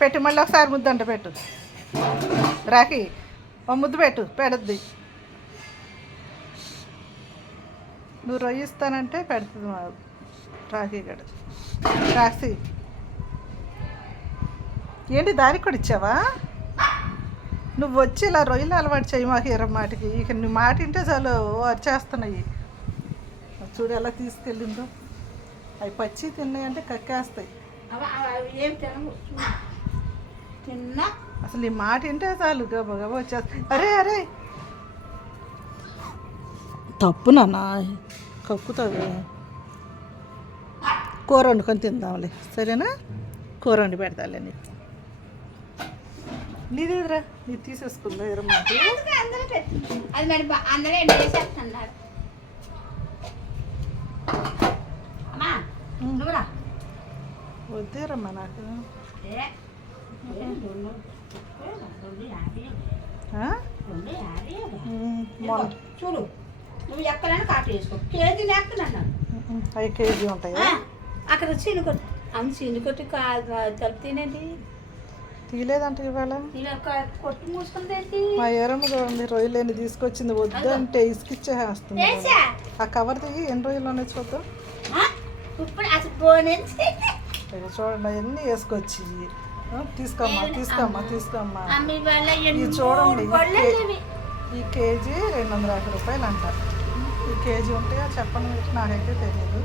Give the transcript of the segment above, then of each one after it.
పెట్టు, మళ్ళీ ఒకసారి ముద్దు అంట పెట్టు. రాఖీ ఓ ముద్దు పెట్టు, పెడద్ది. నువ్వు రొయ్యి ఇస్తానంటే పెడుతుంది మా రాఖీ గడు. రాఖీ ఏంటి దానికి కూడా ఇచ్చావా? నువ్వు వచ్చి ఇలా రొయ్యలు అలవాటు చేయి మాకు 20 మాటకి. ఇక నీ మాట వింటే చాలు వచ్చేస్తున్నాయి. చూడు ఎలా తీసుకెళ్ళిందో. అవి పచ్చి తిన్నాయంటే కక్కేస్తాయి. అసలు నీ మాట వింటే చాలు గబ గబ వచ్చేస్తాయి. అరే అరే తప్పు నాన్న, కక్కుతుంది. కూర వండుకొని తిందాంలే, సరేనా? కూర వండి పెడతాలే నీకు. నీదేదిరా, నీది తీసేసుకుందా 20 మాటలు? వద్దేరమ్మా నాకు. చూడు నువ్వు ఎక్కడైనా కాటు వేసుకో. కేజీ లెక్కనన్నా 5 కేజీ ఉంటాయా? అక్కడ చీనికొట్టు అమ్మ చీనికొట్టి తలుపు తినేది తీయలేదంట ఇవాళ. కొట్టు మూసుకుందేంటి? మా ఏరమ్మ చూడండి రొయ్యలేని తీసుకొచ్చింది. వద్దు అంటే ఇసుకిచ్చేస్తుంది. ఆ కవర్ దిగి ఎన్ని రోజుల్లోనే చూద్దాం. ఇప్పుడు అసలు పోనేసి చూడండి అవన్నీ వేసుకొచ్చి తీసుకోమ్మా తీసుకోమ్మా తీసుకోమ్మా. ఇది చూడండి, ఈ కేజీ 250 రూపాయలు అంట. ఈ కేజీ ఉంటాయో చెప్పండి, నాకైతే తెలియదు.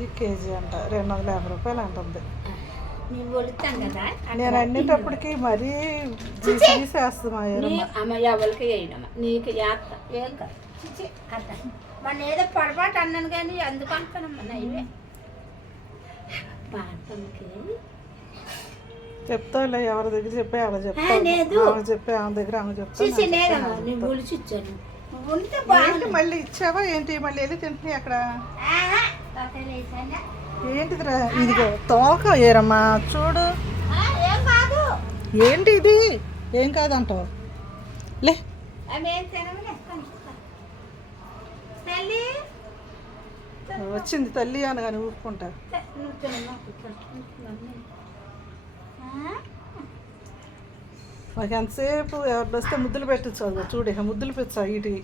ఈ కేజీ అంట 250 రూపాయలు అంటుంది. నేను అన్నిటప్పటికి మరీ తీసేస్తున్నా. ఎవరికి వేయడమ్మా నీకు ఏం కాదు. మన ఏదో పొరపాటు అన్నాను కానీ అందుకు అనుకున్నామ్మా నైవే చెప్తావులే. ఎవరి దగ్గర చెప్పే అలా చెప్తా. చెప్పే ఆమె దగ్గర ఆమె చెప్తా. మళ్ళీ ఇచ్చావా ఏంటి? మళ్ళీ వెళ్ళి తింటున్నాయి అక్కడ. ఏంటిదిరా ఇదిగో తోక ఏరమ్మా చూడు. ఏంటి ఇది? ఏం కాదంటావు లే. వచ్చింది తల్లి అనగానే ఊరుకుంటా. మాకు ఎంతసేపు ఎవరు వస్తే ముద్దులు పెట్టచ్చు. చూడు ఇక ముద్దులు పెట్టా వీటికి.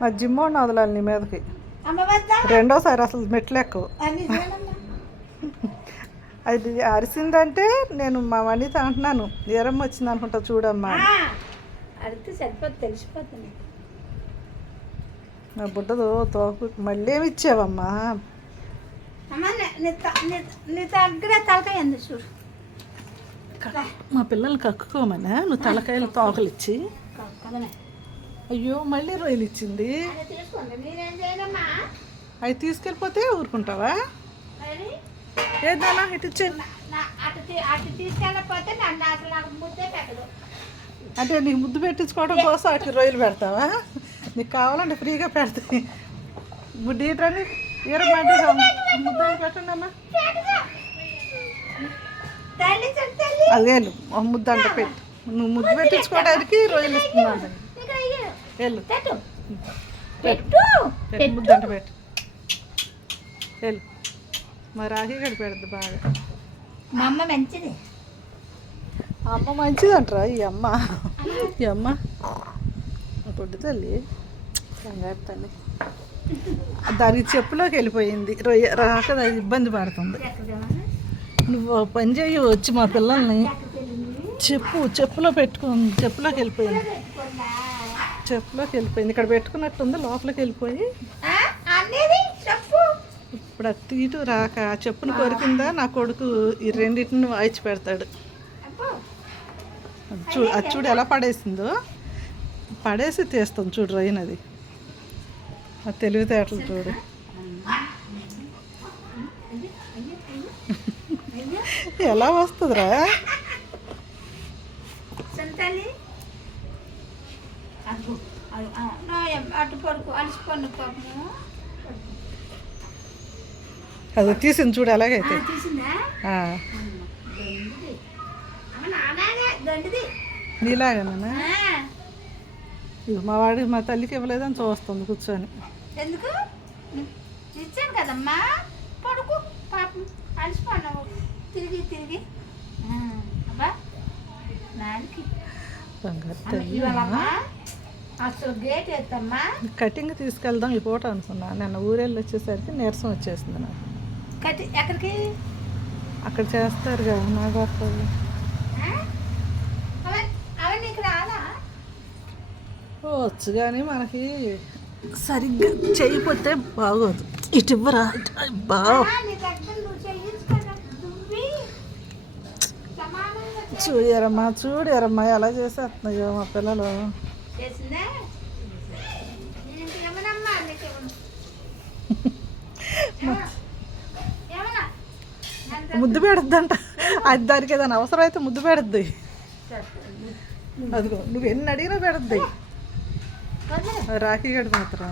మా జిమ్మోని వదలాలి నీ మీదకి. రెండోసారి అసలు మెట్లెక్కవు. అది అరిసిందంటే నేను మా వనిత అంటున్నాను జ్వరం వచ్చింది అనుకుంటా చూడమ్మా. అడిగితే సరిపోతుంది, తెలిసిపోతుంది. నా బుడ్డదో తోకు మళ్ళీ ఏమి ఇచ్చావమ్మా? తలకాయ ఎందుకు చూడు. మా పిల్లల్ని కక్కుకోమనా నువ్వు తలకాయలు తోకలు ఇచ్చి. అయ్యో మళ్ళీ రొయ్యలు ఇచ్చింది. అవి తీసుకెళ్ళిపోతే ఊరుకుంటావా? ఏదానా ఇటు ఇచ్చేది అంటే నీకు ముద్దు పెట్టించుకోవడం కోసం అటు రొయ్యలు పెడతావా? నీకు కావాలంటే ఫ్రీగా పెడతాయి. బుడ్డి రండి ముద్ద పెట్టండి అమ్మా. అదేలు ముద్ద అంటే పెట్టు. నువ్వు ముద్దు పెట్టించుకోవడానికి రొయ్యలు ఇస్తున్నాను. వెళ్ళు పెట్టు ముద్ద అంటే పెట్టు. వెళ్ళు. మా రాఖీ గడి పెడద్దు బాగా. మా అమ్మ మంచిది. అమ్మ మంచిది అంటారా? ఈ అమ్మ పొడ్డు తల్లి కంగారు తల్లి. దానికి చెప్పులోకి వెళ్ళిపోయింది రొయ్య రాక అది ఇబ్బంది పడుతుంది. నువ్వు పని చేయి వచ్చి మా పిల్లల్ని చెప్పులో పెట్టుకుంది. చెప్పులోకి వెళ్ళిపోయింది. ఇక్కడ పెట్టుకున్నట్టుంది. లోపలికి వెళ్ళిపోయి ఇప్పుడు అటు ఇటు రాక చెప్పును కొరికిందా నా కొడుకు ఈ రెండింటిని వాయిచి పెడతాడు. అది చూడు ఎలా పడేసిందో. పడేసి తీస్తాం చూడు రొయ్యనది. అది తెలివితేటలు చూడు. ఎలా వస్తుందిరా? అది తీసింది చూడు ఎలాగైతే. ఇటువంటిది నీలాగానా? ఆ, ఇదిగో మా తల్లికి ఇవ్వలేదని చూస్తుంది కూర్చొని. ఎందుకు ఇచ్చాను కదమ్మా, పడుకో పాపం అలసిపోన్నావు తిరిగి తిరిగి. అబ్బా నానికి బంగారు తల్లి. ఇవాళమ్మా అసలు గేట్ ఎత్తమ్మా. కటింగ్ తీసుకెళ్దాం ఈ పూట అనుకున్నా. నిన్న ఊరెళ్ళి వచ్చేసరికి నీరసం వచ్చేసింది నాకు. ఎక్కడికి? అక్కడ చేస్తారు కదా నాగోత్సవం. అవన్నీ నీకు రాదా? వచ్చు కానీ మనకి సరిగ్గా చేయకపోతే బాగోదు. ఇటు ఇవ్వరా బాగా నీ దగ్గర నువ్వు చేయించుకున్నా దువ్వి సమానంగా చూడరమ్మా ఎలా చేసేస్తున్నాయో మా పిల్లలు. చేసిందా? నేను ఏమనమ్మా నీకు ఏమన్నా ముద్దు పెడద్దంట. అది దానికి ఏదైనా అవసరం అయితే ముద్దు పెడద్ది. అదిగో నువ్వు ఎన్ని అడిగినా పెడద్ది. రాఖీ గడి మాత్రం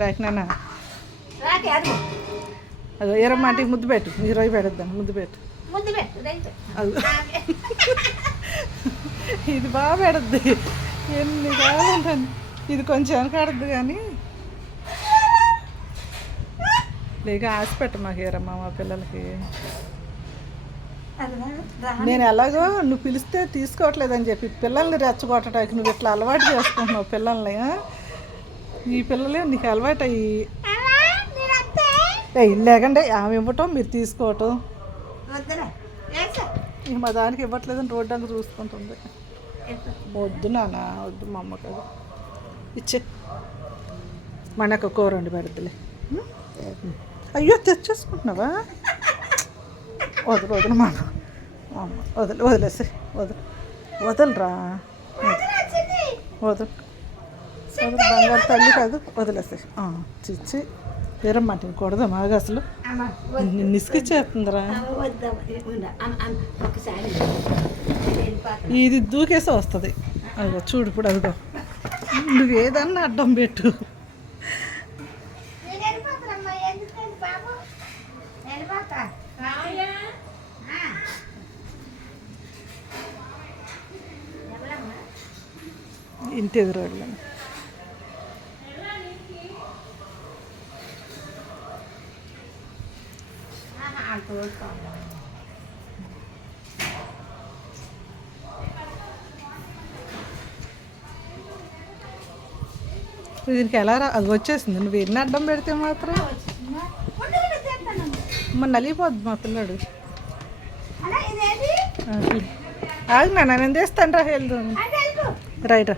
రాఖీ నాన్న రాకి అది అదో ఏరమ్మ అంటే ముద్దు పెట్టు. మీరు రొయ్యి పెడద్దాను ముద్దు పెట్టు. ముందు పెట్టు రైతు అది ఇది బాగా పెడద్ది. ఎన్ని కావాలంటాను. ఇది కొంచెం వెనకాడద్దు కానీ లేక ఆశ పెట్ట మాకు ఏరమ్మా మా పిల్లలకి. నేను ఎలాగో నువ్వు పిలిస్తే తీసుకోవట్లేదని చెప్పి పిల్లల్ని రెచ్చగొట్టడానికి నువ్వు ఇట్లా అలవాటు చేసుకుంటున్నావు పిల్లల్ని. ఈ పిల్లలే నీకు అలవాటు అయ్యి లేకండి ఆమె ఇవ్వటం మీరు తీసుకోవటం. ఇక మా దానికి ఇవ్వట్లేదని రోడ్డు అంతా చూసుకుంటుంది. వద్దు నాన్న వద్దు మా అమ్మ కదా ఇచ్చే మనకు కూర వండి పెడద్దులే. అయ్యో తెచ్చేసుకుంటున్నావా? వదలు మా అమ్మ వదిలేసి వదలరా వదలు బంగారు తల్లి కాదు వదిలేసి చిచ్చి వేరమ్మంటే కొడదా మాగా అసలు నిసుకిచ్చేస్తుందిరా. ఇది దూకేసి వస్తుంది. అదిగో చూడు ఇప్పుడు అదిగో నువ్వు ఏదన్నా అడ్డం పెట్టు. ఇంటి ఎదురోళ్ళని దీనికి ఎలా అది వచ్చేసింది. నువ్వు ఎన్ని అడ్డం పెడితే మాత్రం మరి నలిగిపోద్ది మా పిల్లడు. ఆగు నాన్న నేను తెస్తాను రా వెళ్దాం రైట్.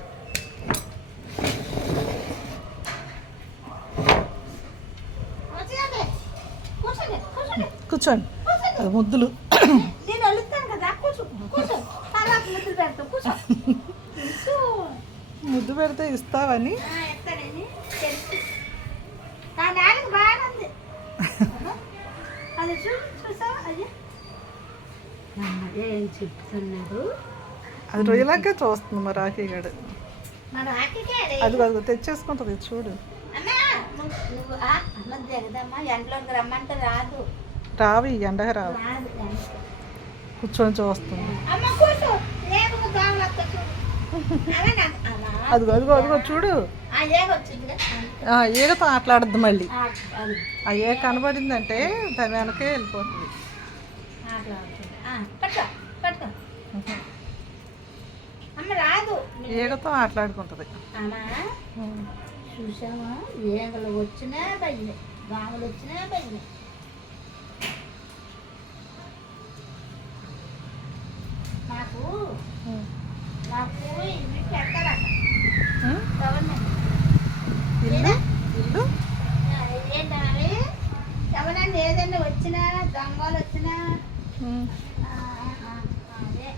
కూర్చోండి అది ముద్దులు. ముద్దు పెడితే ఇస్తావని ఏం చెప్తున్నారు? అది రొయ్యలాగా చూస్తుంది మా రాఖీ గడు. అది తెచ్చేసుకుంటుంది చూడు. రమ్మంటే రాదు. రావు ఈ ఎండగా రావు. కూర్చొని చూస్తుంది. అదిగో చూడు ఏగతో ఆటలాడద్దు మళ్ళీ. ఆ ఏ కనబడిందంటే దాని వెనకే వెళ్ళిపోతుంది. ఏగతో ఆటలాడుకుంటుంది. చూసావా ఏగలు వచ్చినా భయమే, గాములు వచ్చినా భయమే. నాకు ఇవి పెట్టారట గవర్నమెంట్. ఏంటంటే ఎవరైనా ఏదైనా వచ్చినా దొంగలు వచ్చినా